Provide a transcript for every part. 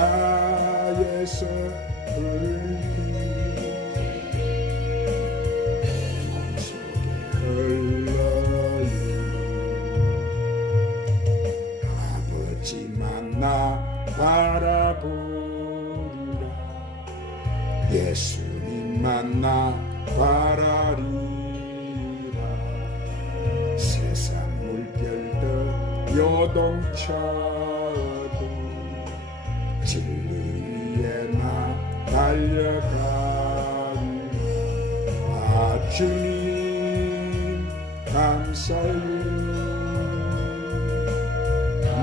십자가에서 흘린 몸속에 흘러요. 아버지 만나 바라보리라. 예수님 만나 바라리라. 세상 물결도 요동쳐도 진리 위에 나 달려가리. 아 주님 감사해요.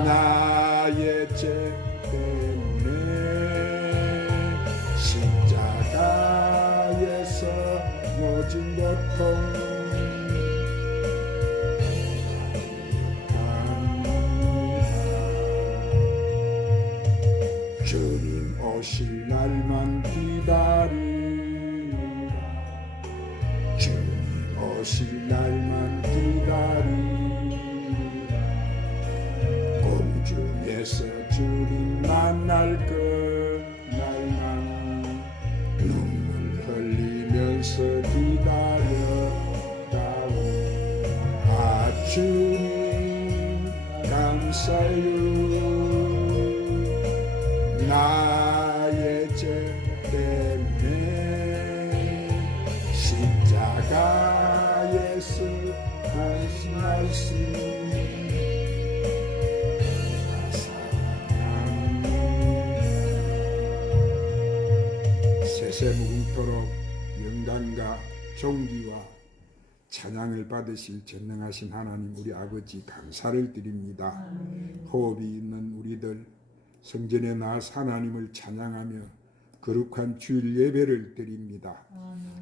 나의 죄 때문에 십자가에서 모진 고통 주님 오실 날만 기다리라. 주님 오실 날만 기다리라. 공중에서 주님 만날 그날만 눈물 흘리면서 기다렸다오. 아 주님 감사해요. 나의 죄 때문에 십자가에서 말씀 사랑합니다. 세세무궁토록 영광과 존귀와 찬양을 받으실 전능하신 하나님 우리 아버지 감사를 드립니다. 호흡이 있는 우리들 성전에 나와서 하나님을 찬양하며 거룩한 주일 예배를 드립니다.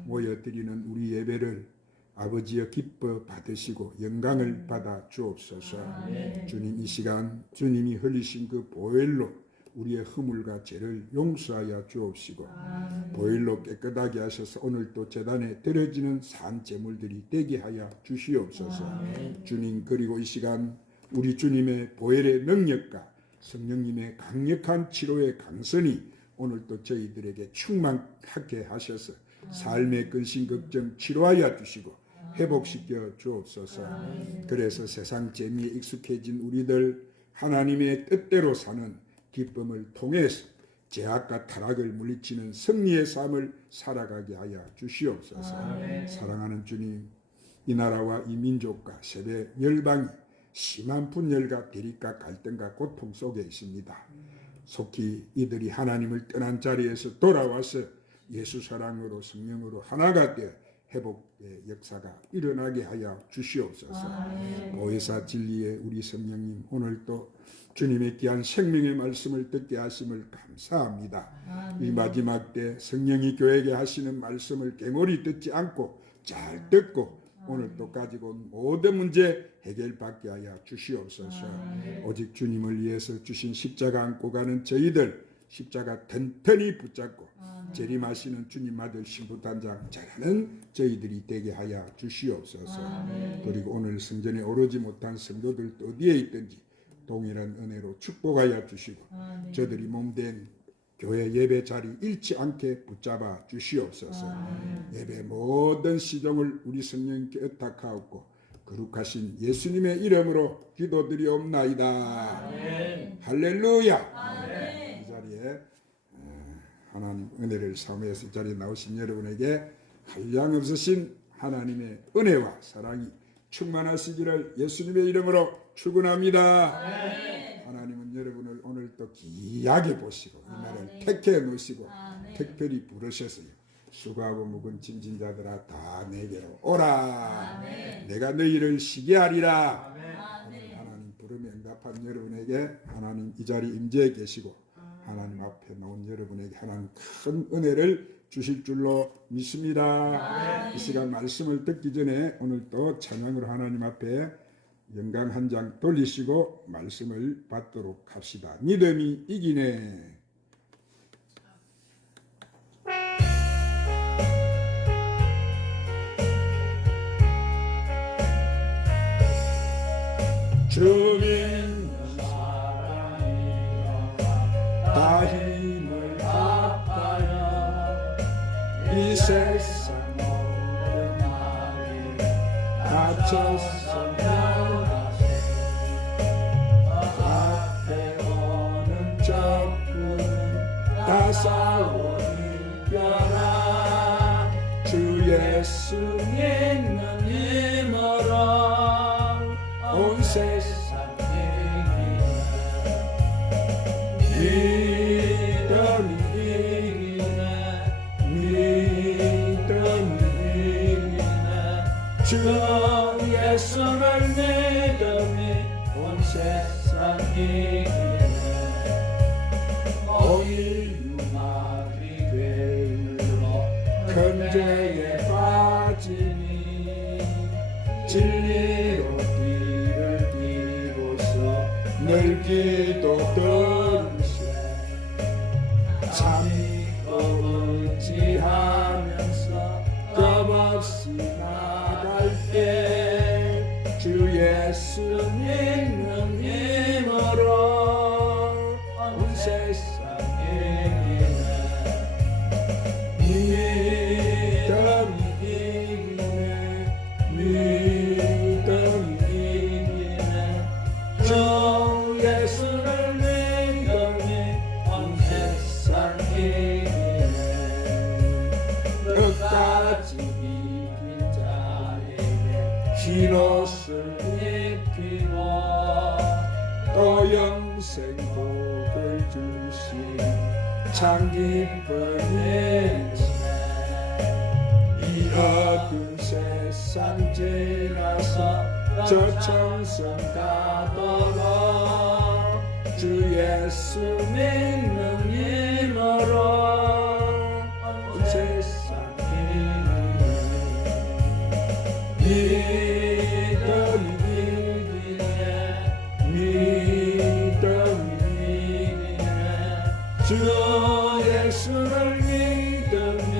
모여드리는 우리 예배를 아버지여 기뻐 받으시고 영광을 받아 주옵소서. 주님 이 시간 주님이 흘리신 그 보혈로 우리의 허물과 죄를 용서하여 주옵시고 보혈로 깨끗하게 하셔서 오늘도 제단에 드려지는 산제물들이 되게 하여 주시옵소서. 주님 그리고 이 시간 우리 주님의 보혈의 능력과 성령님의 강력한 치료의 강선이 오늘도 저희들에게 충만하게 하셔서 삶의 근심 걱정 치료하여 주시고 회복시켜 주옵소서. 그래서 세상 재미에 익숙해진 우리들 하나님의 뜻대로 사는 기쁨을 통해서 죄악과 타락을 물리치는 승리의 삶을 살아가게 하여 주시옵소서. 사랑하는 주님, 이 나라와 이 민족과 세계 열방이 심한 분열과 대립과 갈등과 고통 속에 있습니다. 속히 이들이 하나님을 떠난 자리에서 돌아와서 예수 사랑으로 성령으로 하나가 되어 회복의 역사가 일어나게 하여 주시옵소서. 보혜사 진리의 우리 성령님 오늘도 주님의 귀한 생명의 말씀을 듣게 하심을 감사합니다. 이 마지막 때 성령이 교회에게 하시는 말씀을 갱홀히 듣지 않고 잘 듣고 오늘 또 가지고 온 모든 문제 해결받게 하여 주시옵소서. 오직 주님을 위해서 주신 십자가 안고 가는 저희들 십자가 튼튼히 붙잡고 재림하시는 주님 아들 신부단장 잘하는 저희들이 되게 하여 주시옵소서. 그리고 오늘 성전에 오르지 못한 성도들도 어디에 있든지 동일한 은혜로 축복하여 주시고 저들이 몸된 교회 예배 자리 잃지 않게 붙잡아 주시옵소서. 예배 모든 시종을 우리 성령님께 의탁하옵고 거룩하신 예수님의 이름으로 기도드리옵나이다. 할렐루야. 이 자리에 하나님 은혜를 사모해서 이 자리에 나오신 여러분에게 한량없으신 하나님의 은혜와 사랑이 충만하시기를 예수님의 이름으로 축원합니다. 하나님은 여러분을 오늘 또 귀하게 보시고 이 날을 택해 놓으시고 특별히 부르셨어요. 수고하고 묵은 짐진 자들아 다 내게로 오라. 내가 너희를 쉬게 하리라. 오늘 하나님 부름에 응답한 여러분에게 하나님 이 자리 임재해 계시고 하나님 앞에 나온 여러분에게 하나님 큰 은혜를 주실 줄로 믿습니다. 이 시간 말씀을 듣기 전에 오늘 또 찬양으로 하나님 앞에 영광 한 장 돌리시고 말씀을 받도록 합시다. 믿음이 이기네. 주님 사랑이여 다 이 세상 모든 마음이 갇혀서 멸하세. 앞에 오는 적군은 다 싸워 이겨라. 주 예수 믿는 힘으로 온 세상에 믿음이 이기네. 믿음이 이기네. 주 예수를 믿음이 온 세상이 이기네. 오일 유마리 괴일로 큰 죄에 빠지니 진리로 길을 띠고서 늘 기도 들으세. 참고 의지하면서 겁없이 나갈게. 주 예수 믿는 힘으로 온 세상에 믿음이 이기네. 믿음이 이기네. 주 예수를 믿음이 온 세상에 끝까지 이긴 자에게 흰 옷을 입히고 또 영생 복을 주신 참 기쁨이네. 이 어두운 세상 지나서 저 청성 가도록 주 예수 믿는 힘으로 온 세상에 믿음이 이기네. 믿음이 이기네. 주 예수를 믿음이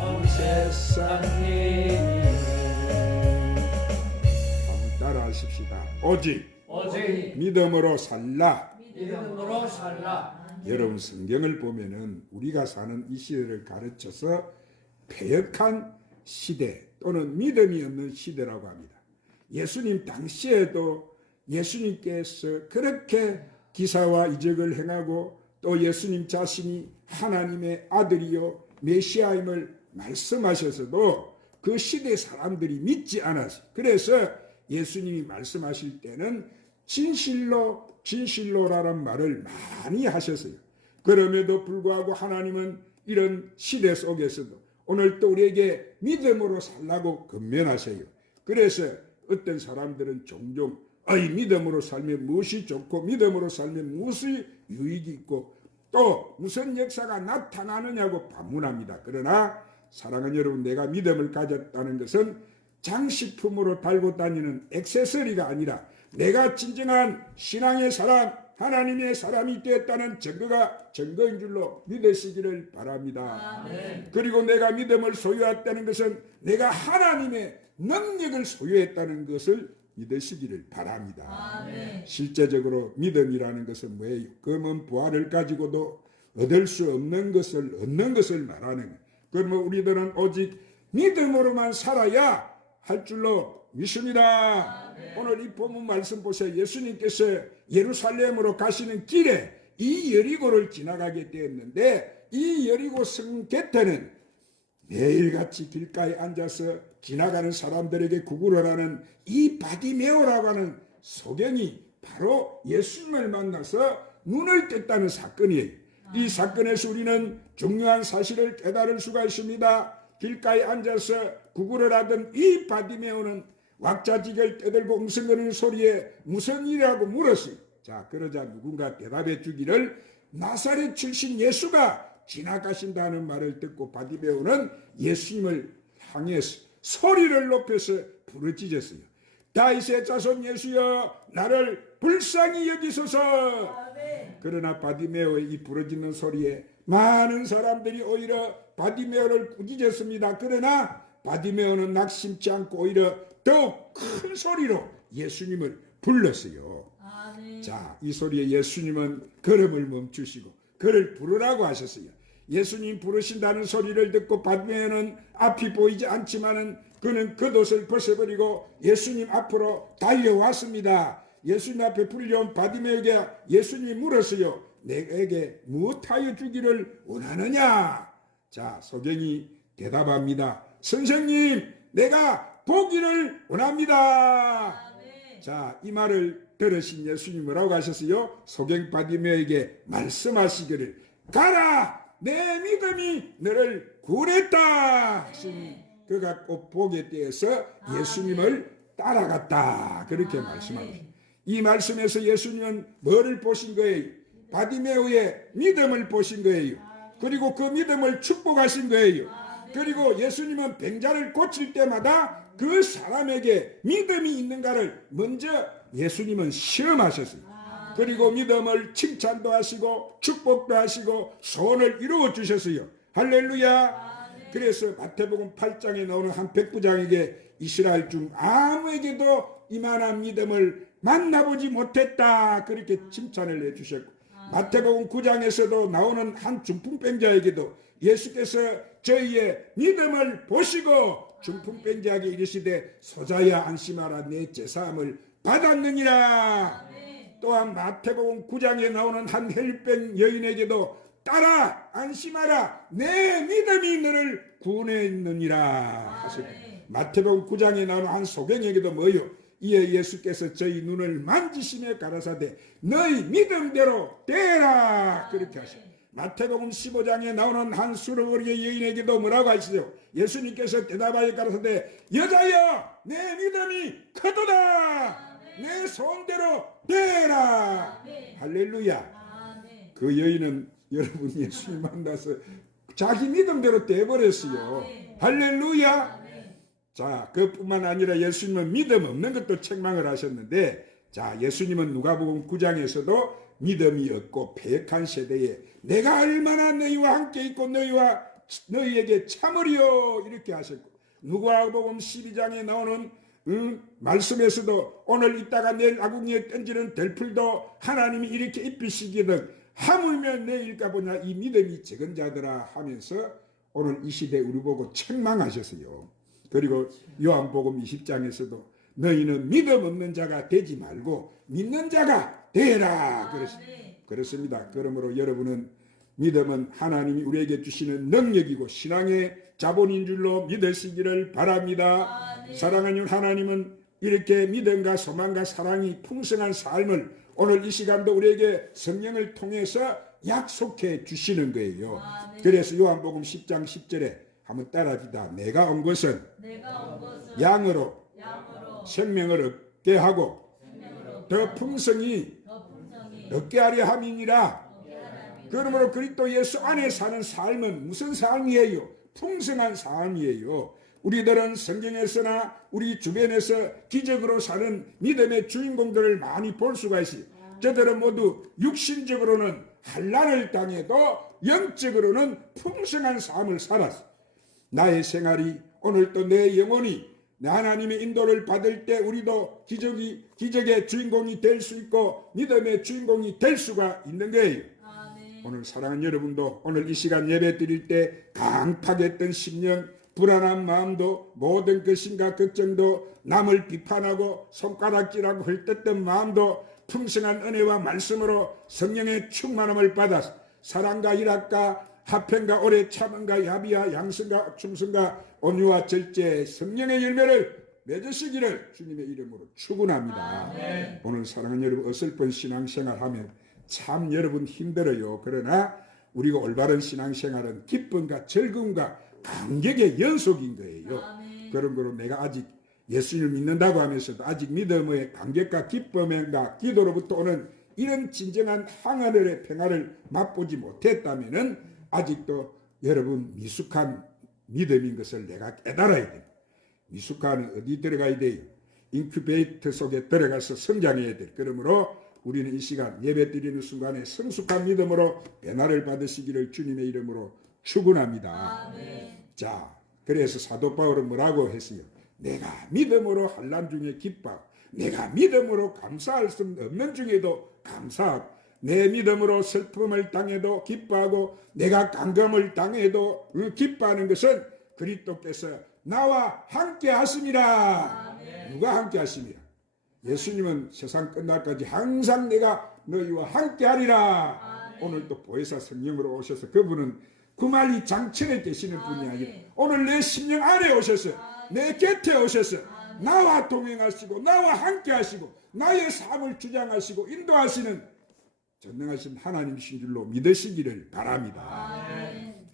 온 세상에. 한번 따라하십시다. 오직 믿음으로 살라. 믿음으로 살라. 여러분 성경을 보면은 우리가 사는 이 시대를 가르쳐서 패역한 시대 또는 믿음이 없는 시대라고 합니다. 예수님 당시에도 예수님께서 그렇게 기사와 이적을 행하고 또 예수님 자신이 하나님의 아들이요 메시아임을 말씀하셔서도 그 시대 사람들이 믿지 않았어요. 그래서 예수님이 말씀하실 때는 진실로라는 말을 많이 하셨어요. 그럼에도 불구하고 하나님은 이런 시대 속에서도 오늘 또 우리에게 믿음으로 살라고 권면하세요. 그래서 어떤 사람들은 종종 믿음으로 살면 무엇이 좋고 믿음으로 살면 무엇이 유익이 있고 또 무슨 역사가 나타나느냐고 반문합니다. 그러나 사랑하는 여러분, 내가 믿음을 가졌다는 것은 장식품으로 달고 다니는 액세서리가 아니라 내가 진정한 신앙의 사람, 하나님의 사람이 되었다는 증거인 줄로 믿으시기를 바랍니다. 아멘. 그리고 내가 믿음을 소유했다는 것은 내가 하나님의 능력을 소유했다는 것을 믿으시기를 바랍니다. 아멘. 실제적으로 믿음이라는 것은 뭐예요? 검은 부활을 가지고도 얻을 수 없는 것을 얻는 것을 말하는 거예요. 그러면 우리들은 오직 믿음으로만 살아야 할 줄로 믿습니다. 오늘 이 본문 말씀 보세요. 예수님께서 예루살렘으로 가시는 길에 이 여리고를 지나가게 되었는데 이 여리고 성 곁에는 매일같이 길가에 앉아서 지나가는 사람들에게 구걸하는 이 바디메오라고 하는 소경이 바로 예수님을 만나서 눈을 떴다는 사건이에요. 이 사건에서 우리는 중요한 사실을 깨달을 수가 있습니다. 길가에 앉아서 구걸을 하던 이 바디메오는 왁자지게를 떠들고 웅성거리는 소리에 무슨 일이라고 물었어요. 자, 그러자 누군가 대답해 주기를 나사렛 출신 예수가 지나가신다는 말을 듣고 바디메오는 예수님을 향해서 소리를 높여서 부르짖었어요. 다윗의 자손 예수여, 나를 불쌍히 여기소서. 그러나 바디메오의 이 부르짖는 소리에 많은 사람들이 오히려 바디메오를 꾸짖었습니다. 그러나 바디메오는 낙심치 않고 오히려 더욱 큰 소리로 예수님을 불렀어요. 자, 이 소리에 예수님은 걸음을 멈추시고 그를 부르라고 하셨어요. 예수님 부르신다는 소리를 듣고 바디메오는 앞이 보이지 않지만은 그는 겉옷을 벗어버리고 예수님 앞으로 달려왔습니다. 예수님 앞에 불려온 바디메오에게 예수님이 물었어요. 내게 무엇하여 주기를 원하느냐? 자, 소경이 대답합니다. 선생님, 내가 보기를 원합니다. 자, 이 말을 들으신 예수님 뭐라고 하셨어요? 소경 바디메오에게 말씀하시기를 가라! 내 믿음이 너를 구원했다. 그가 꼭 보게 되어서 예수님을 따라갔다. 그렇게 말씀하셨습니다. 이 말씀에서 예수님은 뭐를 보신 거예요? 바디메오의 믿음을 보신 거예요. 그리고 그 믿음을 축복하신 거예요. 그리고 예수님은 병자를 고칠 때마다 그 사람에게 믿음이 있는가를 먼저 예수님은 시험하셨어요. 그리고 믿음을 칭찬도 하시고 축복도 하시고 소원을 이루어 주셨어요. 할렐루야. 그래서 마태복음 8장에 나오는 한 백부장에게 이스라엘 중 아무에게도 이만한 믿음을 만나보지 못했다. 그렇게 칭찬을 해주셨고, 마태복음 9장에서도 나오는 한 중풍병자에게도 예수께서 저희의 믿음을 보시고 중풍병자에게 이르시되 소자야 안심하라 내 제사함을 받았느니라. 또한 마태복음 9장에 나오는 한 혈병 여인에게도 따라 안심하라 내 믿음이 너를 구원했느니라 하셨고, 마태복음 9장에 나오는 한 소경에게도 뭐요? 이에 예수께서 저희 눈을 만지시며 가라사대 너희 믿음대로 되라 그렇게 하셨고, 마태복음 15장에 나오는 한 수르거리의 여인에게도 뭐라고 하시죠? 예수님께서 대답하여 가라사대 여자여 내 믿음이 크도다 내 소원대로 되라. 할렐루야. 그 여인은 여러분 예수님 만나서 자기 믿음대로 돼버렸어요. 할렐루야. 자, 그뿐만 아니라 예수님은 믿음 없는 것도 책망을 하셨는데, 자, 예수님은 누가복음 9장에서도 믿음이 없고 패역한 세대에 내가 얼마나 너희와 함께 있고 너희에게 참으리요 이렇게 하셨고, 누가복음 12장에 나오는 말씀에서도 오늘 있다가 내일 아궁이에 던지는 들풀도 하나님이 이렇게 입히시기는 하물며 내일까 보냐 이 믿음이 적은 자들아 하면서 오늘 이 시대 우리 보고 책망하셨어요. 그리고 요한복음 20장에서도 너희는 믿음 없는 자가 되지 말고 믿는 자가 되라 그렇습니다. 그러므로 여러분은 믿음은 하나님이 우리에게 주시는 능력이고 신앙의 자본인 줄로 믿으시기를 바랍니다. 사랑하는 하나님은 이렇게 믿음과 소망과 사랑이 풍성한 삶을 오늘 이 시간도 우리에게 성령을 통해서 약속해 주시는 거예요. 그래서 요한복음 10장 10절에 한번 따라합시다. 내가 온 것은 양으로 생명을 얻게 하고 더 풍성히 얻게 하려 함이니라. 그러므로 그리스도 예수 안에 사는 삶은 무슨 삶이에요? 풍성한 삶이에요. 우리들은 성경에서나 우리 주변에서 기적으로 사는 믿음의 주인공들을 많이 볼 수가 있어요. 저들은 모두 육신적으로는 환난을 당해도 영적으로는 풍성한 삶을 살았어요. 나의 생활이 오늘도 내 영혼이 하나님의 인도를 받을 때 우리도 기적의 주인공이 될 수 있고 믿음의 주인공이 될 수가 있는 거예요. 오늘 사랑하는 여러분도 오늘 이 시간 예배 드릴 때 강팍했던 심령, 불안한 마음도 모든 것인가 걱정도 남을 비판하고 손가락질하고 헐뜯던 마음도 풍성한 은혜와 말씀으로 성령의 충만함을 받아서 사랑과 희락과 화평과 오래 참음과 야비와 양성과 충성과 온유와 절제 성령의 열매를 맺으시기를 주님의 이름으로 축원합니다. 오늘 사랑하는 여러분 어설픈 신앙생활하면 참 여러분 힘들어요. 그러나 우리가 올바른 신앙생활은 기쁨과 즐거움과 감격의 연속인 거예요. 그런 거로 내가 아직 예수님을 믿는다고 하면서도 아직 믿음의 감격과 기쁨과 기도로부터 오는 이런 진정한 하늘의 평화를 맛보지 못했다면 아직도 여러분 미숙한 믿음인 것을 내가 깨달아야 됩니다. 미숙한은 어디 들어가야 돼요? 인큐베이터 속에 들어가서 성장해야 돼요. 그러므로 우리는 이 시간 예배 드리는 순간에 성숙한 믿음으로 변화를 받으시기를 주님의 이름으로 축원합니다. 자, 그래서 사도 바울은 뭐라고 했어요? 내가 믿음으로 환난 중에 기뻐, 내가 믿음으로 감사할 수 없는 중에도 감사하고, 내 믿음으로 슬픔을 당해도 기뻐하고 내가 강금을 당해도 기뻐하는 것은 그리스도께서 나와 함께 하심이라. 누가 함께 하심이라? 예수님은 세상 끝날까지 항상 내가 너희와 함께 하리라. 오늘 또 보혜사 성령으로 오셔서 그분은 구말리 장천에 계시는 분이 아니라 오늘 내 심령 안에 오셔서 내 곁에 오셔서 나와 동행하시고 나와 함께 하시고 나의 삶을 주장하시고 인도하시는 전능하신 하나님이신 줄로 믿으시기를 바랍니다.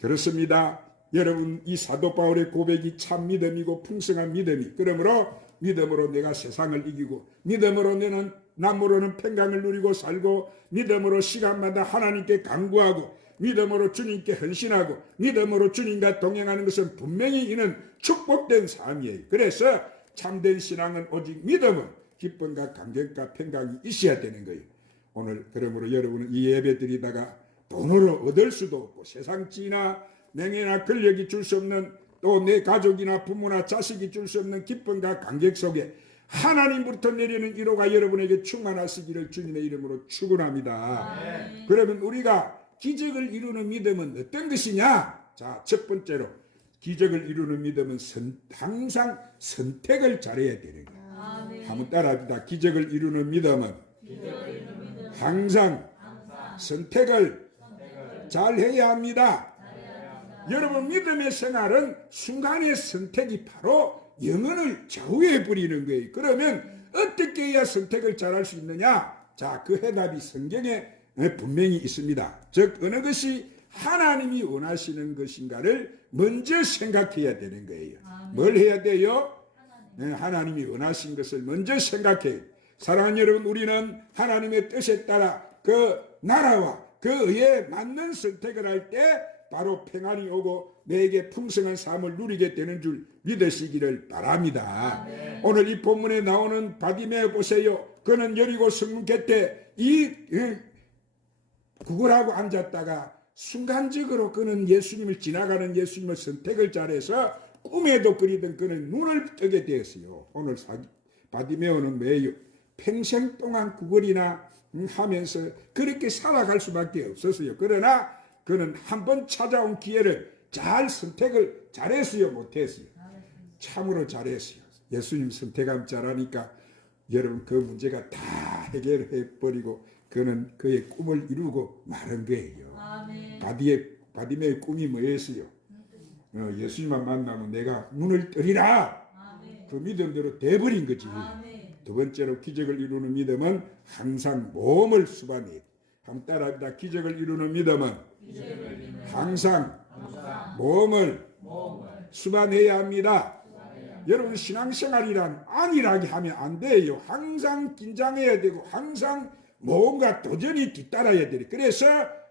그렇습니다. 여러분, 이 사도 바울의 고백이 참 믿음이고 풍성한 믿음이, 그러므로 믿음으로 내가 세상을 이기고 믿음으로 내는 남으로는 평강을 누리고 살고 믿음으로 시간마다 하나님께 간구하고 믿음으로 주님께 헌신하고 믿음으로 주님과 동행하는 것은 분명히 이는 축복된 삶이에요. 그래서 참된 신앙은 오직 믿음은 기쁨과 감격과 평강이 있어야 되는 거예요. 오늘 그러므로 여러분은 이 예배 드리다가 돈으로 얻을 수도 없고 세상 지나 명예나 권력이 줄 수 없는 또 내 가족이나 부모나 자식이 줄 수 없는 기쁨과 감격 속에 하나님부터 내리는 위로가 여러분에게 충만하시기를 주님의 이름으로 축원합니다. 그러면 우리가 기적을 이루는 믿음은 어떤 것이냐? 자, 첫 번째로 기적을 이루는 믿음은 항상 선택을 잘해야 되는 거예요. 한번 따라합니다. 기적을 이루는 믿음은 항상 선택을 잘해야 합니다. 여러분, 믿음의 생활은 순간의 선택이 바로 영혼을 좌우해 버리는 거예요. 그러면 어떻게 해야 선택을 잘할 수 있느냐? 자, 그 해답이 성경에 분명히 있습니다. 즉 어느 것이 하나님이 원하시는 것인가를 먼저 생각해야 되는 거예요. 뭘 해야 돼요? 하나님이 원하신 것을 먼저 생각해요. 사랑하는 여러분, 우리는 하나님의 뜻에 따라 그 나라와 그 의에 맞는 선택을 할 때 바로 평안이 오고 내게 풍성한 삶을 누리게 되는 줄 믿으시기를 바랍니다. 오늘 이 본문에 나오는 바디메오 보세요. 그는 여리고 성문 곁에 구걸하고 앉았다가 순간적으로 그는 예수님을 지나가는 예수님을 선택을 잘해서 꿈에도 그리던 그는 눈을 뜨게 되었어요. 오늘 바디메오는 뭐예요? 평생 동안 구걸이나 하면서 그렇게 살아갈 수밖에 없었어요. 그러나 그는 한번 찾아온 기회를 잘 선택을 잘했어요, 못했어요? 참으로 잘했어요. 예수님 선택하면 잘하니까 여러분 그 문제가 다 해결해 버리고 그는 그의 꿈을 이루고 마른 거예요. 바디메의 꿈이 뭐였어요? 예수님만 만나면 내가 눈을 뜨리라. 그 믿음대로 돼버린 거지. 두 번째로 기적을 이루는 믿음은 항상 모험을 수반해요. 한번 따라합니다. 기적을 이루는 믿음은 항상 모험을 수반해야 합니다. 여러분, 신앙생활이란 안일하게 하면 안 돼요. 항상 긴장해야 되고 항상 모험과 도전이 뒤따라야 돼요. 그래서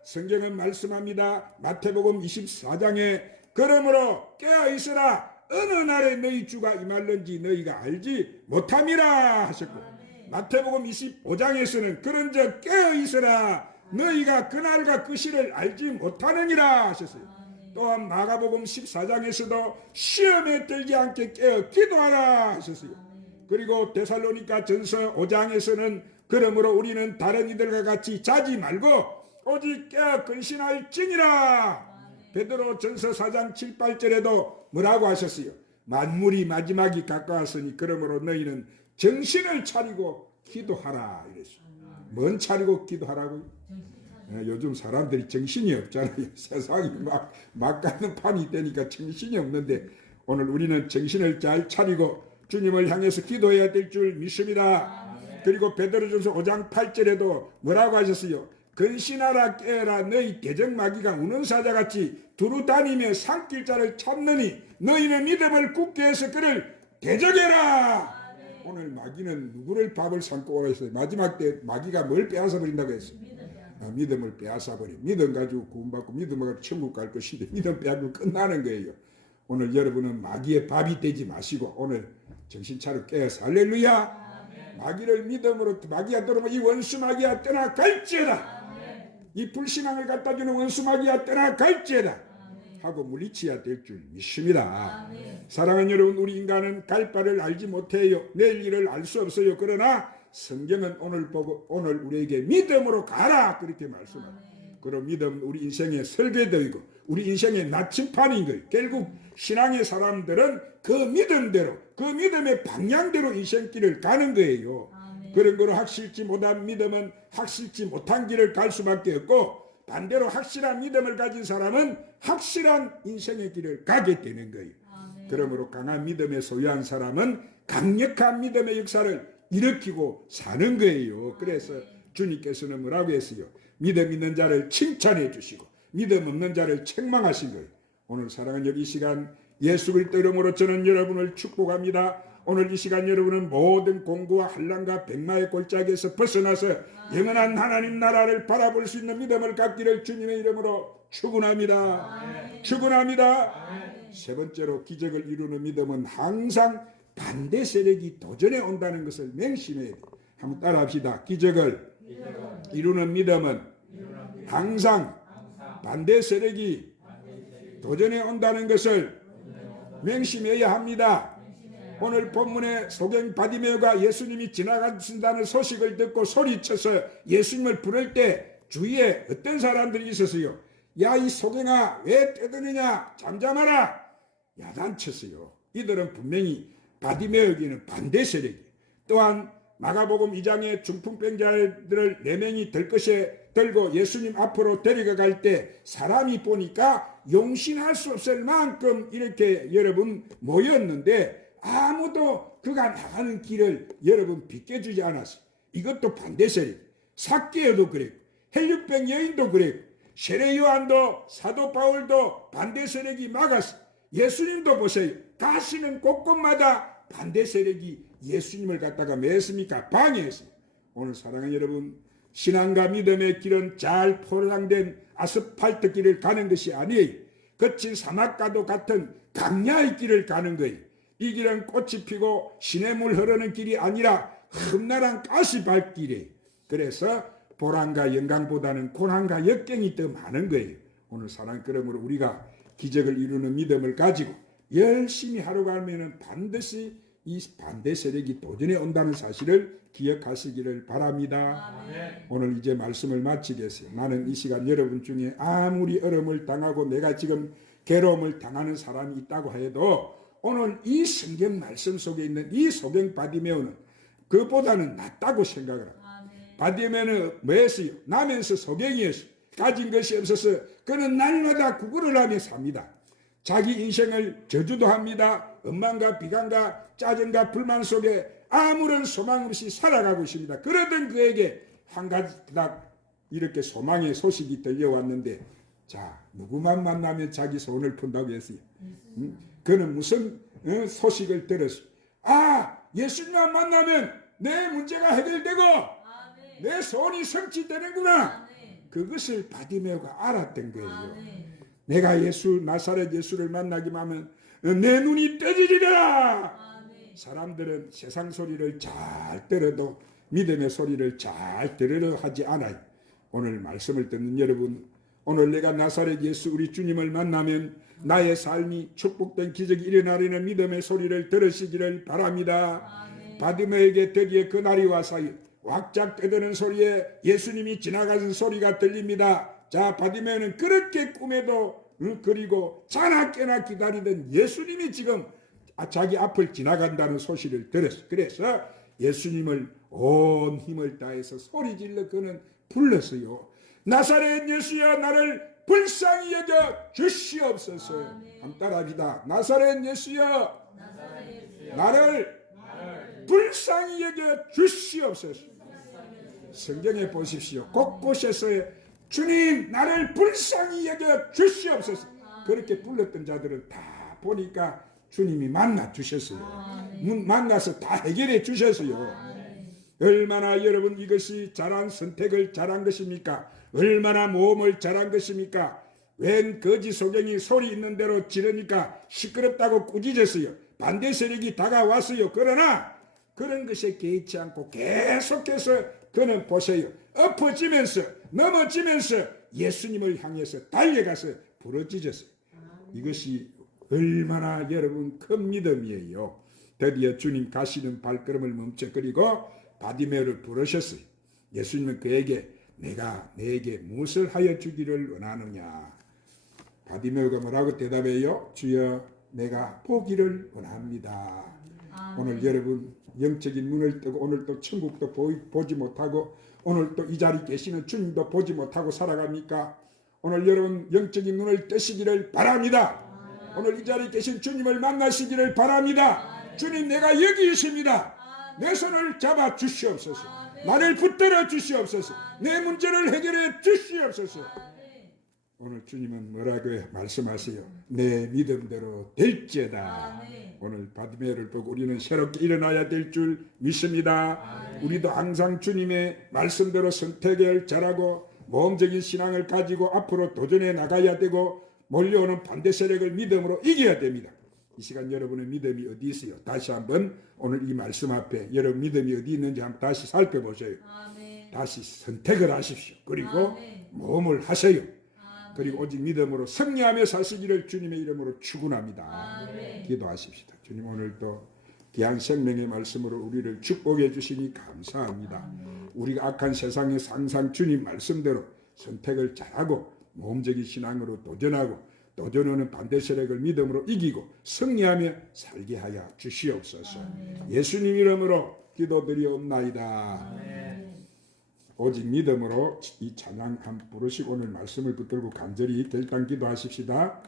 성경은 말씀합니다. 마태복음 24장에 그러므로 깨어있으라. 어느 날에 너희 주가 임할는지 너희가 알지 못함이라 하셨고, 마태복음 25장에서는 그런즉 깨어있으라. 너희가 그날과 그 시를 알지 못하느니라 하셨어요. 또한 마가복음 14장에서도 시험에 들지 않게 깨어 기도하라 하셨어요. 그리고 데살로니가 전서 5장에서는 그러므로 우리는 다른 이들과 같이 자지 말고 오직 깨어 근신할지니라. 베드로 전서 4장 7, 8절에도 뭐라고 하셨어요? 만물이 마지막이 가까웠으니 그러므로 너희는 정신을 차리고 기도하라 이랬어요. 뭔 차리고 기도하라고요? 요즘 사람들이 정신이 없잖아요. 세상이 막 가는 판이 되니까 정신이 없는데 오늘 우리는 정신을 잘 차리고 주님을 향해서 기도해야 될 줄 믿습니다. 그리고 베드로전서 5장 8절에도 뭐라고 하셨어요? 근신하라 깨어라. 너희 대적마귀가 우는 사자같이 두루 다니며 산길자를 찾느니 너희는 믿음을 굳게 해서 그를 대적해라. 오늘 마귀는 누구를 밥을 삼고 있어요? 마지막 때 마귀가 뭘 빼앗아 버린다고 했어요? 믿음을 빼앗아 버려. 믿음 가지고 구원받고 믿음 가지고 천국 갈 것인데 믿음 빼앗고 끝나는 거예요. 오늘 여러분은 마귀의 밥이 되지 마시고 오늘 정신 차려 깨어서 할렐루야. 마귀를 믿음으로 마귀가 들어오면 이 원수 마귀야 떠나갈지어다. 이 불신앙을 갖다주는 원수 마귀야 떠나갈지어다 하고 물리쳐야 될 줄 믿습니다. 사랑하는 여러분, 우리 인간은 갈 바를 알지 못해요. 내일 일을 알 수 없어요. 그러나 성경은 오늘 보고 오늘 우리에게 믿음으로 가라 그렇게 말씀합니다. 그럼 믿음은 우리 인생의 설계도이고 우리 인생의 나침판인 거예요. 결국 신앙의 사람들은 그 믿음대로 그 믿음의 방향대로 인생길을 가는 거예요. 그런 거로 확실치 못한 믿음은 확실치 못한 길을 갈 수밖에 없고 반대로 확실한 믿음을 가진 사람은 확실한 인생의 길을 가게 되는 거예요. 그러므로 강한 믿음의 소유한 사람은 강력한 믿음의 역사를 일으키고 사는 거예요. 그래서 주님께서는 뭐라고 했어요? 믿음 있는 자를 칭찬해 주시고 믿음 없는 자를 책망하신 거예요. 오늘 사랑하는 여기 이 시간 예수 그리스도 이름으로 저는 여러분을 축복합니다. 오늘 이 시간 여러분은 모든 공고와 환난과 백마의 골짜기에서 벗어나서 영원한 하나님 나라를 바라볼 수 있는 믿음을 갖기를 주님의 이름으로 축원합니다. 축원합니다. 세 번째로 기적을 이루는 믿음은 항상 반대 세력이 도전해 온다는 것을 맹심해야 돼요. 한번 따라합시다. 기적을 이루는 믿음은 항상 반대 세력이 도전해 온다는 것을 맹심해야 합니다. 오늘 본문의 소경 바디메오가 예수님이 지나가신다는 소식을 듣고 소리쳐서 예수님을 부를 때 주위에 어떤 사람들이 있었어요. 야, 이 소경아 왜 떠드느냐, 잠잠하라, 야단쳤어요. 이들은 분명히 바디메오에게는 반대 세력이. 또한 마가복음 2장의 중풍병자들을 4명이 들것에 들고 예수님 앞으로 데려갈 때 사람이 보니까 용신할 수 없을 만큼 이렇게 여러분 모였는데 아무도 그가 나가는 길을 여러분 비켜주지 않았어요. 이것도 반대 세력. 삭개오도 그랬고 헬류병 여인도 그랬고 세례 요한도 사도 바울도 반대 세력이 막았어요. 예수님도 보세요. 가시는 곳곳마다 반대 세력이 예수님을 갖다가 맺습니까? 방해했어요. 오늘 사랑하는 여러분, 신앙과 믿음의 길은 잘 포장된 아스팔트 길을 가는 것이 아니에요. 거친 사막과도 같은 강야의 길을 가는 거예요. 이 길은 꽃이 피고 시냇물 흐르는 길이 아니라 험난한 가시밭길이에요. 그래서 보람과 영광보다는 고난과 역경이 더 많은 거예요. 오늘 사랑, 그러므로 우리가 기적을 이루는 믿음을 가지고 열심히 하려고 하면 반드시 이 반대 세력이 도전해 온다는 사실을 기억하시기를 바랍니다. 오늘 이제 말씀을 마치겠어요. 나는 이 시간 여러분 중에 아무리 어려움을 당하고 내가 지금 괴로움을 당하는 사람이 있다고 해도 오늘 이 성경 말씀 속에 있는 이 소경 바디메오는 그보다는 낫다고 생각을 합니다. 바디메오는 뭐였어요? 나면서 소경이었어요. 가진 것이 없어서 그는 날마다 구걸을 하며 삽니다. 자기 인생을 저주도 합니다. 원망과 비관과 짜증과 불만 속에 아무런 소망 없이 살아가고 있습니다. 그러던 그에게 한 가지 딱 이렇게 소망의 소식이 들려왔는데, 자, 누구만 만나면 자기 소원을 푼다고 했어요. 그는 무슨 소식을 들었어요? 아, 예수님만 만나면 내 문제가 해결되고 내 소원이 성취되는구나. 그것을 바디메오가 알았던 거예요. 내가 예수, 나사렛 예수를 만나기만 하면 내 눈이 떠지리라. 사람들은 세상 소리를 잘 들어도 믿음의 소리를 잘 들으려 하지 않아요. 오늘 말씀을 듣는 여러분, 오늘 내가 나사렛 예수 우리 주님을 만나면 나의 삶이 축복된 기적이 일어나려는 믿음의 소리를 들으시기를 바랍니다. 바디메오에게 드디어 그날이 와서요, 왁작 떠드는 소리에 예수님이 지나가는 소리가 들립니다. 자, 바디메오는 그렇게 꿈에도 그리고 자나 깨나 기다리던 예수님이 지금 자기 앞을 지나간다는 소식을 들었어요. 그래서 예수님을 온 힘을 다해서 소리질러 그는 불렀어요. 나사렛 예수야, 나를 불쌍히 여겨 주시옵소서. 한번 따라합시다. 나사렛 예수야, 나를 불쌍히 여겨 주시옵소서. 성경에 보십시오. 곳곳에서 주님, 나를 불쌍히 여겨 주시옵소서. 그렇게 불렀던 자들은 다 보니까 주님이 만나 주셨어요. 만나서 다 해결해 주셨어요. 얼마나 여러분 이것이 잘한 선택을 잘한 것입니까? 얼마나 모험을 잘한 것입니까? 웬 거지 소경이 소리 있는 대로 지르니까 시끄럽다고 꾸짖었어요. 반대 세력이 다가왔어요. 그러나 그런 것에 개의치 않고 계속해서 그는 보세요, 엎어지면서 넘어지면서 예수님을 향해서 달려가서 부르짖었어요. 이것이 얼마나 여러분 큰 믿음이에요. 드디어 주님 가시는 발걸음을 멈춰 그리고 바디메오를 부르셨어요. 예수님은 그에게 내가 내게 무엇을 하여 주기를 원하느냐. 바디메오가 뭐라고 대답해요? 주여 내가 보기를 원합니다. 오늘 여러분 영적인 눈을 뜨고 오늘 또 천국도 보지 못하고 오늘 또 이 자리에 계시는 주님도 보지 못하고 살아갑니까? 오늘 여러분 영적인 눈을 뜨시기를 바랍니다. 오늘 이 자리에 계신 주님을 만나시기를 바랍니다. 주님 내가 여기 있습니다. 내 손을 잡아 주시옵소서. 나를 붙들어 주시옵소서. 내 문제를 해결해 주시옵소서. 오늘 주님은 뭐라고 말씀하세요? 내 믿음대로 될지어다. 오늘 바디메오를 보고 우리는 새롭게 일어나야 될 줄 믿습니다. 우리도 항상 주님의 말씀대로 선택을 잘하고 모험적인 신앙을 가지고 앞으로 도전해 나가야 되고 몰려오는 반대 세력을 믿음으로 이겨야 됩니다. 이 시간 여러분의 믿음이 어디 있어요? 다시 한번 오늘 이 말씀 앞에 여러분 믿음이 어디 있는지 한번 다시 살펴보세요. 다시 선택을 하십시오. 그리고 모험을 하세요. 그리고 오직 믿음으로 승리하며 사시기를 주님의 이름으로 축원합니다. 기도하십시다. 주님 오늘도 귀한 생명의 말씀으로 우리를 축복해 주시니 감사합니다. 우리가 악한 세상에서 항상 주님 말씀대로 선택을 잘하고 모험적인 신앙으로 도전하고 도전하는 반대 세력을 믿음으로 이기고 승리하며 살게 하여 주시옵소서. 예수님 이름으로 기도드리옵나이다. 오직 믿음으로 이 찬양 한 부르시고 오늘 말씀을 붙들고 간절히 결단 기도하십시다.